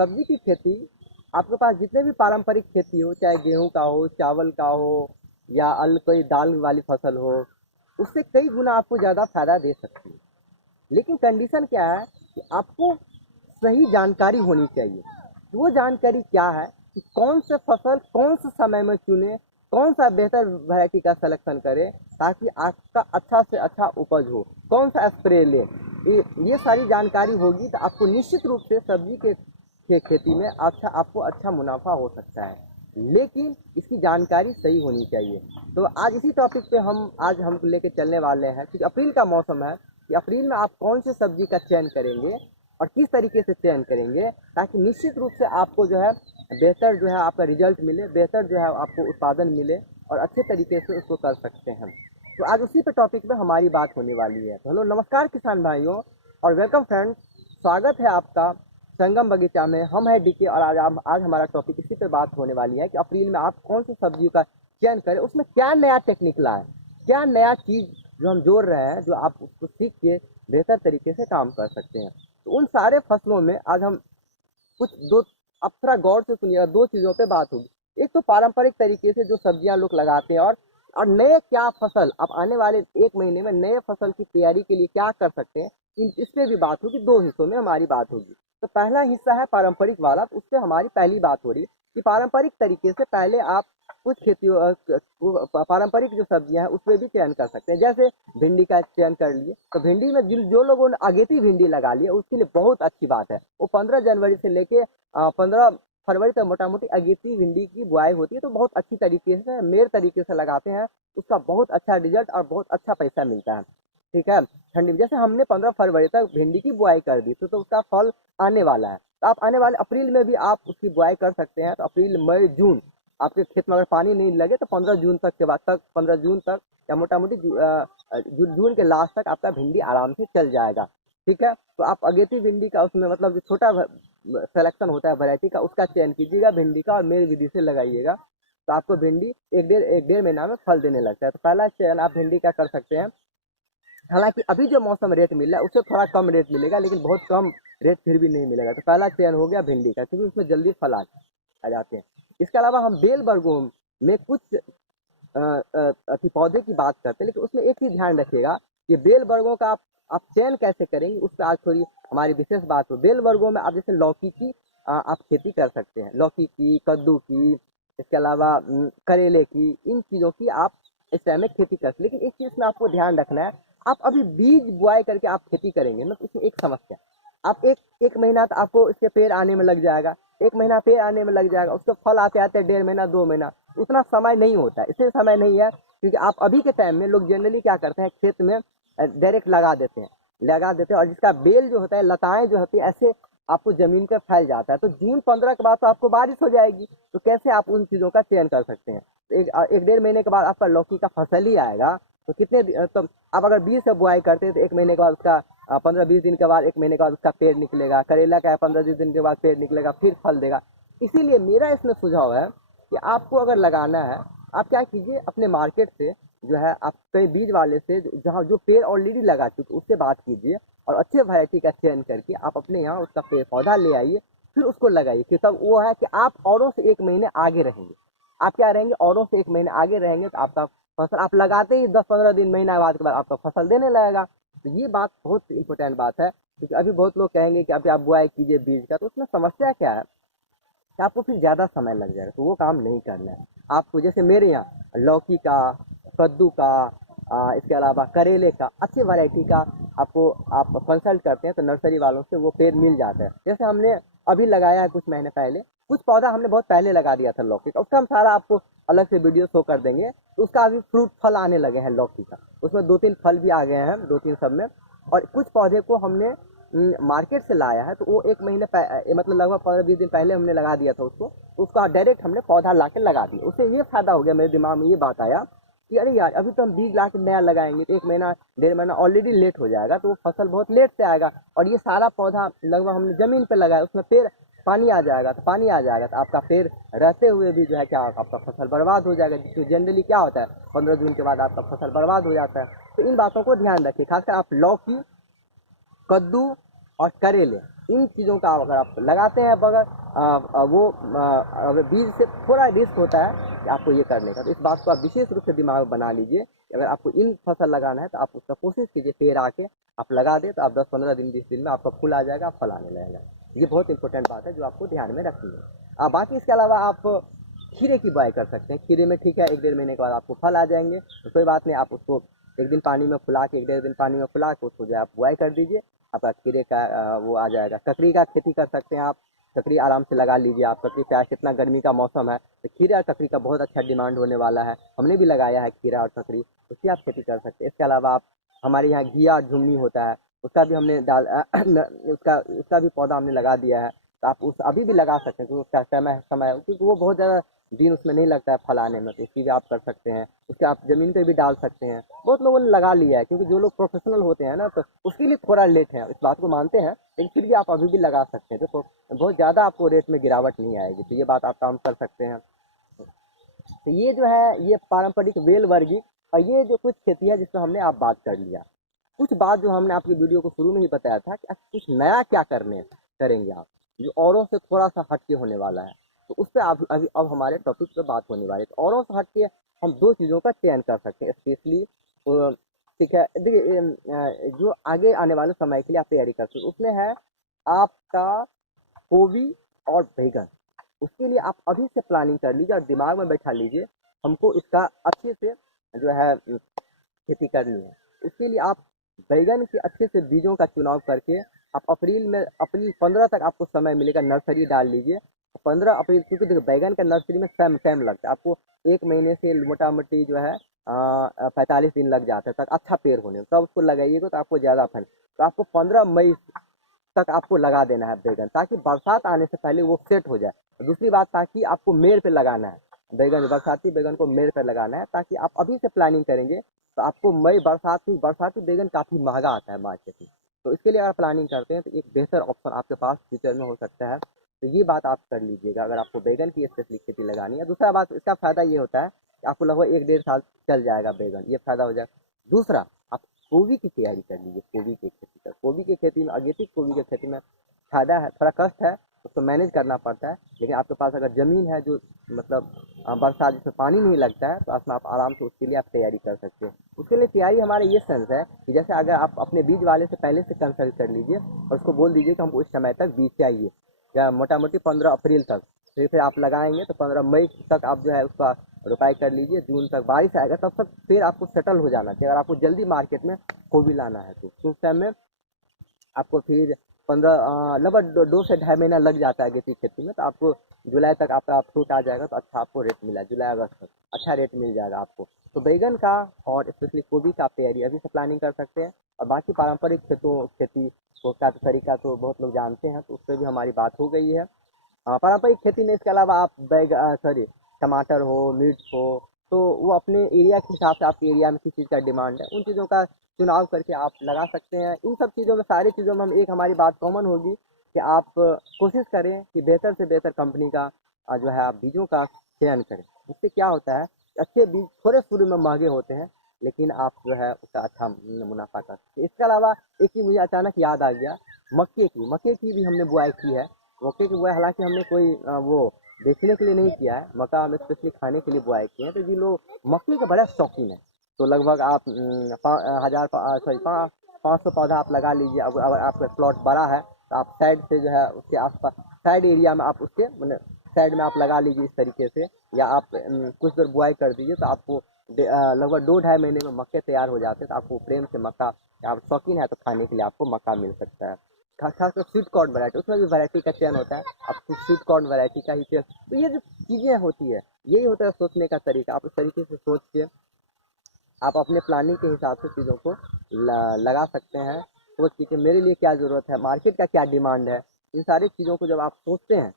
सब्जी की खेती, आपके पास जितने भी पारंपरिक खेती हो, चाहे गेहूं का हो, चावल का हो, या अल कोई दाल वाली फसल हो, उससे कई गुना आपको ज़्यादा फायदा दे सकती है। लेकिन कंडीशन क्या है कि आपको सही जानकारी होनी चाहिए। वो जानकारी क्या है कि कौन से फसल कौन से समय में चुने, कौन सा बेहतर वैरायटी का सिलेक्शन करें ताकि आपका अच्छा से अच्छा उपज हो, कौन सा स्प्रे लें। ये सारी जानकारी होगी तो आपको निश्चित रूप से सब्जी के खेती में आपको अच्छा मुनाफा हो सकता है। लेकिन इसकी जानकारी सही होनी चाहिए। तो आज इसी टॉपिक पे हम लेके चलने वाले हैं, क्योंकि अप्रैल का मौसम है कि अप्रैल में आप कौन से सब्जी का चयन करेंगे और किस तरीके से चयन करेंगे ताकि निश्चित रूप से आपको जो है बेहतर जो है आपका रिजल्ट मिले, बेहतर जो है आपको उत्पादन मिले और अच्छे तरीके से उसको कर सकते हैं। तो आज उसी पे टॉपिक पे हमारी बात होने वाली है। तो हेलो, नमस्कार किसान भाइयों और वेलकम फ्रेंड्स, स्वागत है आपका संगम बगीचा में। हम है डीके और आज हमारा टॉपिक इसी पे बात होने वाली है कि अप्रैल में आप कौन सी सब्जियों का चयन करें, उसमें क्या नया टेक्निक लाएं, क्या नया चीज़ जो हम जोड़ रहे हैं जो आप उसको सीख के बेहतर तरीके से काम कर सकते हैं। तो उन सारे फसलों में आज हम कुछ दो, अब थोड़ा गौर से सुनिएगा, दो चीज़ों पे बात होगी। एक तो पारंपरिक तरीके से जो सब्जियां लोग लगाते हैं और नए क्या फसल आप आने वाले एक महीने में नए फसल की तैयारी के लिए क्या कर सकते हैं, इस पे भी बात होगी। दो हिस्सों में हमारी बात होगी। तो पहला हिस्सा है पारंपरिक वाला, तो उससे हमारी पहली बात हो रही है कि पारंपरिक तरीके से पहले आप कुछ खेती पारंपरिक जो सब्जियां हैं उसमें भी चयन कर सकते हैं। जैसे भिंडी का चयन कर लिए, तो भिंडी में जो लोगों ने अगेती भिंडी लगा ली है उसके लिए बहुत अच्छी बात है। वो 15 जनवरी से लेके 15 फरवरी तक मोटा मोटी अगेती भिंडी की बुआई होती है। तो बहुत अच्छी तरीके से मेर तरीके से लगाते हैं, उसका बहुत अच्छा रिजल्ट और बहुत अच्छा पैसा मिलता है। ठीक है, ठंडी में जैसे हमने 15 फरवरी तक भिंडी की बुआई कर दी तो उसका फल आने वाला है। तो आप आने वाले अप्रैल में भी आप उसकी बुआई कर सकते हैं। तो अप्रैल मई जून आपके खेत में अगर पानी नहीं लगे तो 15 जून तक के बाद तक 15 जून तक या मोटा मोटी जून के लास्ट तक आपका भिंडी आराम से चल जाएगा। ठीक है, तो आप अगेती भिंडी का उसमें मतलब जो छोटा सिलेक्शन होता है वैरायटी का, उसका चयन कीजिएगा भिंडी का और मेरी विधि से लगाइएगा। तो आपको भिंडी एक डेढ़ महीना में फल देने लगता है। तो पहला चयन आप भिंडी का कर सकते हैं। हालांकि अभी जो मौसम रेट मिल रहा है उससे थोड़ा कम रेट मिलेगा, लेकिन बहुत कम रेट फिर भी नहीं मिलेगा। तो पहला चयन हो गया भिंडी का, क्योंकि उसमें जल्दी फल आ जाते हैं। इसके अलावा हम बेल वर्गों में कुछ पौधे की बात करते हैं, लेकिन उसमें एक चीज ध्यान रखिएगा कि बेल वर्गों का आप चयन कैसे करेंगे उस पर आज थोड़ी हमारी विशेष बात हो। बेल वर्गों में आप जैसे लौकी की आप खेती कर सकते हैं, लौकी की, कद्दू की, इसके अलावा करेले की, इन चीज़ों की आप इस टाइम में खेती कर सकते। लेकिन एक चीज़ में आपको ध्यान रखना है, आप अभी बीज बुआई करके आप खेती करेंगे ना, तो उसमें एक समस्या, आप एक महीना तो आपको इसके पेड़ आने में लग जाएगा, एक महीना पेड़ आने में लग जाएगा, उसके फल आते आते डेढ़ महीना 2 महीना, उतना समय नहीं होता है। इसलिए समय नहीं है क्योंकि आप अभी के टाइम में लोग जनरली क्या करते हैं, खेत में डायरेक्ट लगा देते हैं और जिसका बेल जो होता है, लताएं जो होती है, ऐसे आपको जमीन पर फैल जाता है। तो जून 15 के बाद तो आपको बारिश हो जाएगी, तो कैसे आप उन चीज़ों का चयन कर सकते हैं। तो एक डेढ़ महीने के बाद आपका लौकी का फसल ही आएगा। तो तो आप अगर बीज से बुआई करते हैं तो एक महीने के बाद उसका 15-20 दिन के बाद, एक महीने के बाद उसका पेड़ निकलेगा। करेला का 15-20 दिन के बाद पेड़ निकलेगा, फिर फल देगा। इसीलिए मेरा इसमें सुझाव है कि आपको अगर लगाना है, आप क्या कीजिए, अपने मार्केट से जो है आप कई बीज वाले से जहाँ जो पेड़ ऑलरेडी लगा चुके उससे बात कीजिए और अच्छे वैरायटी का चयन करके आप अपने यहाँ उसका पेड़ पौधा ले आइए, फिर उसको लगाइए। कि तब वो है कि आप औरों से एक महीने आगे रहेंगे। आप क्या रहेंगे, औरों से एक महीने आगे रहेंगे, तो आपका फसल आप लगाते ही 10-15 दिन महीना बाद के बाद आपका फसल देने लगेगा। तो ये बात बहुत इंपॉर्टेंट बात है, क्योंकि अभी बहुत लोग कहेंगे कि अभी आप बुआई कीजिए बीज का, तो उसमें समस्या क्या है कि आपको फिर ज़्यादा समय लग जाएगा, तो वो काम नहीं करना है आपको। जैसे मेरे यहाँ लौकी का, कद्दू का, इसके अलावा करेले का, अच्छी वैरायटी का आप कंसल्ट करते हैं तो नर्सरी वालों से वो पेड़ मिल जाता है। जैसे हमने अभी लगाया है कुछ महीने पहले, कुछ पौधा हमने बहुत पहले लगा दिया था लौकी का, उसका हम सारा आपको अलग से वीडियो शो कर देंगे। तो उसका अभी फ्रूट फल आने लगे हैं लौकी का, उसमें 2-3 फल भी आ गए हैं, 2-3 सब में। और कुछ पौधे को हमने मार्केट से लाया है, तो वो एक महीने मतलब लगभग 15-20 दिन पहले हमने लगा दिया था उसको, तो उसका डायरेक्ट हमने पौधा ला के लगा दिया। उससे ये फायदा हो गया, मेरे दिमाग में ये बात आया कि अरे यार, अभी तो हम बीज ला के नया लगाएंगे तो एक महीना डेढ़ महीना ऑलरेडी लेट हो जाएगा, तो वो फसल बहुत लेट से आएगा। और ये सारा पौधा लगभग हमने जमीन पे लगाया, उसमें पेड़ पानी आ जाएगा तो आपका पेड़ रहते हुए भी जो है क्या आपका फसल बर्बाद हो जाएगा। जिसमें जनरली क्या होता है, 15 जून के बाद आपका फसल बर्बाद हो जाता है। तो इन बातों को ध्यान रखिए, खासकर आप लौकी, कद्दू और करेले, इन चीज़ों का अगर आप लगाते हैं, अगर अगर बीज से थोड़ा रिस्क होता है कि आपको ये करने का, तो इस बात को आप विशेष रूप से दिमाग में बना लीजिए कि अगर आपको इन फसल लगाना है तो आप उसका कोशिश कीजिए पेड़ आके आप लगा दें, तो आप 10-15 दिन 20 दिन में आपका फूल आ जाएगा, फल आने लगेगा। ये बहुत इंपॉर्टेंट बात है जो आपको ध्यान में रखनी है। बाकी इसके अलावा आप खीरे की बुआई कर सकते हैं। खीरे में ठीक है 1-1.5 महीने के बाद आपको फल आ जाएंगे, तो कोई बात नहीं, आप उसको एक दिन पानी में फुला के 1-1.5 दिन पानी में फुला के उसको जो है आप बुआई कर दीजिए, आपका खीरे का वो आ जाएगा। ककड़ी का खेती कर सकते हैं आप, ककड़ी आराम से लगा लीजिए आप। ककड़ी चाहे कितना गर्मी का मौसम है, तो खीरा और ककड़ी का बहुत अच्छा डिमांड होने वाला है। हमने भी लगाया है खीरा और ककड़ी, उसकी आप खेती कर सकते हैं। इसके अलावा आप हमारे यहाँ घिया और झुमनी होता है, उसका भी हमने उसका भी पौधा हमने लगा दिया है, तो आप उस अभी भी लगा सकते हैं क्योंकि उसका समय क्योंकि वो बहुत ज़्यादा दिन उसमें नहीं लगता है फल आने में, तो उसकी भी आप कर सकते हैं। उसके आप ज़मीन पे भी डाल सकते हैं। बहुत लोगों ने लगा लिया है क्योंकि जो लोग प्रोफेशनल होते हैं ना, तो उसके लिए थोड़ा लेट है, इस बात को मानते हैं, लेकिन फिर भी आप अभी भी लगा सकते हैं, तो बहुत ज़्यादा आपको रेट में गिरावट नहीं आएगी, तो ये बात आप काम कर सकते हैं। तो ये जो है ये पारंपरिक वेल वर्गीय, और ये जो कुछ खेती है जिसमें हमने आप बात कर लिया। कुछ बात जो हमने आपकी वीडियो को शुरू में ही बताया था कि आप कुछ नया क्या करेंगे आप, जो औरों से थोड़ा सा हटके होने वाला है, तो उस पर आप अभी अब हमारे टॉपिक पे बात होने वाली है। तो औरों से हटके हम 2 चीज़ों का चयन कर सकते हैं स्पेशली। ठीक है, देखिए जो आगे आने वाले समय के लिए आप तैयारी कर सकते हैं, उसमें है आपका गोभी और बैगन। उसके लिए आप अभी से प्लानिंग कर लीजिए और दिमाग में बैठा लीजिए हमको इसका अच्छे से जो है खेती करनी है। उसके लिए आप बैगन के अच्छे से बीजों का चुनाव करके आप अप्रैल 15 तक आपको समय मिलेगा, नर्सरी डाल लीजिए। 15 अप्रैल, क्योंकि देखिए बैगन का नर्सरी में टाइम लगता है आपको, 1 महीने से मोटा मोटी जो है 45 दिन लग जाता है तक अच्छा पेड़ होने में, तब उसको लगाइएगा तो आपको ज़्यादा फल। तो आपको 15 मई तक आपको लगा देना है बैगन, ताकि बरसात आने से पहले वो सेट हो जाए। दूसरी बात, ताकि आपको मेड़ पे लगाना है बैगन, बरसाती बैगन को मेड़ पे लगाना है, ताकि आप अभी से प्लानिंग करेंगे तो आपको मई बरसाती बैगन काफ़ी महंगा आता है मार्केट में, तो इसके लिए अगर प्लानिंग करते हैं तो एक बेहतर ऑप्शन आपके पास फ्यूचर में हो सकता है। तो ये बात आप कर लीजिएगा अगर आपको बैगन की स्पेशली खेती लगानी है। दूसरा बात, इसका फायदा ये होता है कि आपको लगभग 1-1.5 साल चल जाएगा बैगन, ये फायदा हो जाएगा। दूसरा, आप गोभी की तैयारी कर लीजिए, गोभी की खेती कर, गोभी की खेती में अगेती गोभी की खेती में फायदा है, थोड़ा कष्ट है, उसको मैनेज करना पड़ता है, लेकिन आपके पास अगर ज़मीन है जो मतलब बरसात जिसमें पानी नहीं लगता है, तो उसमें आप आराम से उसके लिए आप तैयारी कर सकते हैं। उसके लिए तैयारी हमारे ये सेंस है कि जैसे अगर आप अपने बीज वाले से पहले से कंसल्ट कर लीजिए और उसको बोल दीजिए कि हमको इस समय तक बीज चाहिए, या मोटा मोटी 15 अप्रैल तक, फिर आप लगाएंगे तो 15 मई तक आप जो है उसका रोपाई कर लीजिए। जून तक बारिश आएगा, तब तक फिर आपको सेटल हो जाना चाहिए। अगर आपको जल्दी मार्केट में गोभी लाना है तो उस टाइम में आपको फिर 15 लगभग 2 से ढाई महीना लग जाता है गेहूं की खेती में, तो आपको जुलाई तक आपका फ्रूट आ जाएगा, तो अच्छा आपको रेट मिला, जुलाई अगस्त तक अच्छा रेट मिल जाएगा आपको। तो बैगन का और स्पेशली गोभी का आप तैयारी अभी से प्लानिंग कर सकते हैं। और बाकी पारंपरिक खेती का तरीका तो बहुत लोग जानते हैं, तो उस पर भी हमारी बात हो गई है। पारंपरिक खेती में इसके अलावा आप सॉरी टमाटर हो, मिर्च हो, तो वो अपने एरिया के हिसाब से आपके एरिया में किस चीज़ का डिमांड है, उन चीज़ों का चुनाव करके आप लगा सकते हैं। इन सब चीज़ों में, सारी चीज़ों में हम एक हमारी बात कॉमन होगी कि आप कोशिश करें कि बेहतर से बेहतर कंपनी का जो है आप बीजों का चयन करें। इससे क्या होता है, अच्छे बीज थोड़े शुरू में महंगे होते हैं, लेकिन आप जो है उसका अच्छा मुनाफा कर सकते हैं। इसके अलावा एक चीज़ मुझे अचानक याद आ गया, मक्के की भी हमने बुआई की है। मक्के की बुआई हालांकि हमने कोई वो बेचने के लिए नहीं किया है, मक्का हम स्पेशली खाने के लिए बुआई किए हैं। तो जी लोग मक्के के बड़ा शौकीन है, तो लगभग आप 500 पौधा आप लगा लीजिए। अगर आपका प्लॉट बड़ा है तो आप साइड से जो है उसके आसपास साइड एरिया में आप उसके मतलब साइड में आप लगा लीजिए इस तरीके से, या आप कुछ देर बुआई कर दीजिए, तो आपको लगभग 2-2.5 महीने में मक्के तैयार हो जाते हैं। तो आपको प्रेम से मक्का, आप शौकीन है तो खाने के लिए आपको मक्का मिल सकता है। खासकर स्वीट कॉर्न वैरायटी, उसमें भी वैरायटी का चयन होता है, आपको स्वीट कॉर्न वैरायटी का ही चयन। तो ये जो चीज़ें होती है, यही होता है सोचने का तरीका। आप इस तरीके से सोच के आप अपने प्लानिंग के हिसाब से चीज़ों को लगा सकते हैं। सोच के कि मेरे लिए क्या ज़रूरत है, मार्केट का क्या डिमांड है, इन सारी चीज़ों को जब आप सोचते हैं,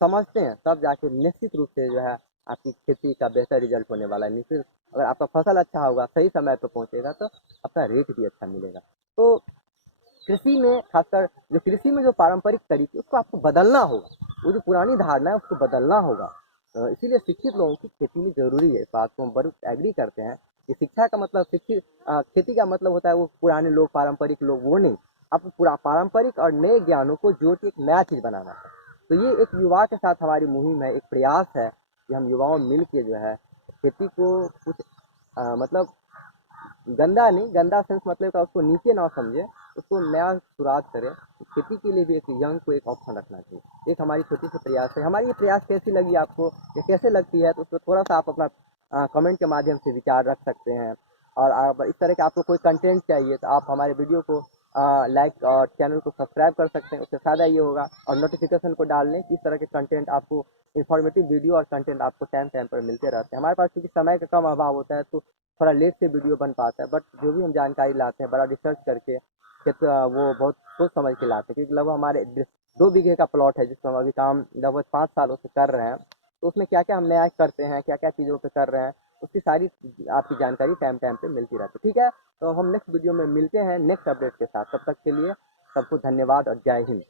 समझते हैं, तब जाके निश्चित रूप से जो है आपकी खेती का बेहतर रिजल्ट होने वाला है। निश्चित, अगर आपका फसल अच्छा होगा, सही समय पर पहुंचेगा, तो आपका रेट भी अच्छा मिलेगा। तो कृषि में खासकर जो कृषि में जो पारंपरिक तरीके, उसको आपको बदलना होगा, वो जो पुरानी धारणा है उसको बदलना होगा। इसीलिए शिक्षित लोगों की खेती में जरूरी है, इस बात को हम बड़े एग्री करते हैं कि शिक्षा का मतलब खेती का मतलब होता है वो पुराने लोग, पारंपरिक लोग, वो नहीं। आपको पूरा पारंपरिक और नए ज्ञानों को जोड़ के एक नया चीज़ बनाना है। तो ये एक युवा के साथ हमारी मुहिम है, एक प्रयास है कि हम युवाओं मिल के जो है खेती को कुछ मतलब गंदा नहीं, गंदा सेंस मतलब का उसको नीचे ना समझे, उसको नया शुरुआत करें। तो खेती के लिए भी एक यंग को एक ऑप्शन रखना चाहिए। एक हमारी छोटी सी प्रयास है। हमारी ये प्रयास कैसी लगी आपको या कैसे लगती है, तो उसमें थोड़ा सा आप अपना कमेंट के माध्यम से विचार रख सकते हैं। और आप इस तरह के आपको कोई कंटेंट चाहिए तो आप हमारे वीडियो को लाइक और चैनल को सब्सक्राइब कर सकते हैं। उससे फ़ायदा ये होगा, और नोटिफिकेशन को डाल लें कि इस तरह के कंटेंट आपको, इन्फॉर्मेटिव वीडियो और कंटेंट आपको टाइम टाइम पर मिलते रहते हैं। हमारे पास क्योंकि समय का कम अभाव होता है तो थोड़ा लेट से वीडियो बन पाता है, बट जो भी हम जानकारी लाते हैं बड़ा रिसर्च करके वो बहुत सोच समझ के लाते हैं, क्योंकि लगभग हमारे 2 बीघे का प्लॉट है जिसमें हम अभी काम लगभग 5 सालों से कर रहे हैं। तो उसमें क्या क्या हम नया करते हैं, क्या क्या चीज़ों पे कर रहे हैं, उसकी सारी आपकी जानकारी टाइम टाइम पे मिलती रहती है। ठीक है, तो हम नेक्स्ट वीडियो में मिलते हैं नेक्स्ट अपडेट के साथ। तब तक के लिए सबको धन्यवाद और जय हिंद।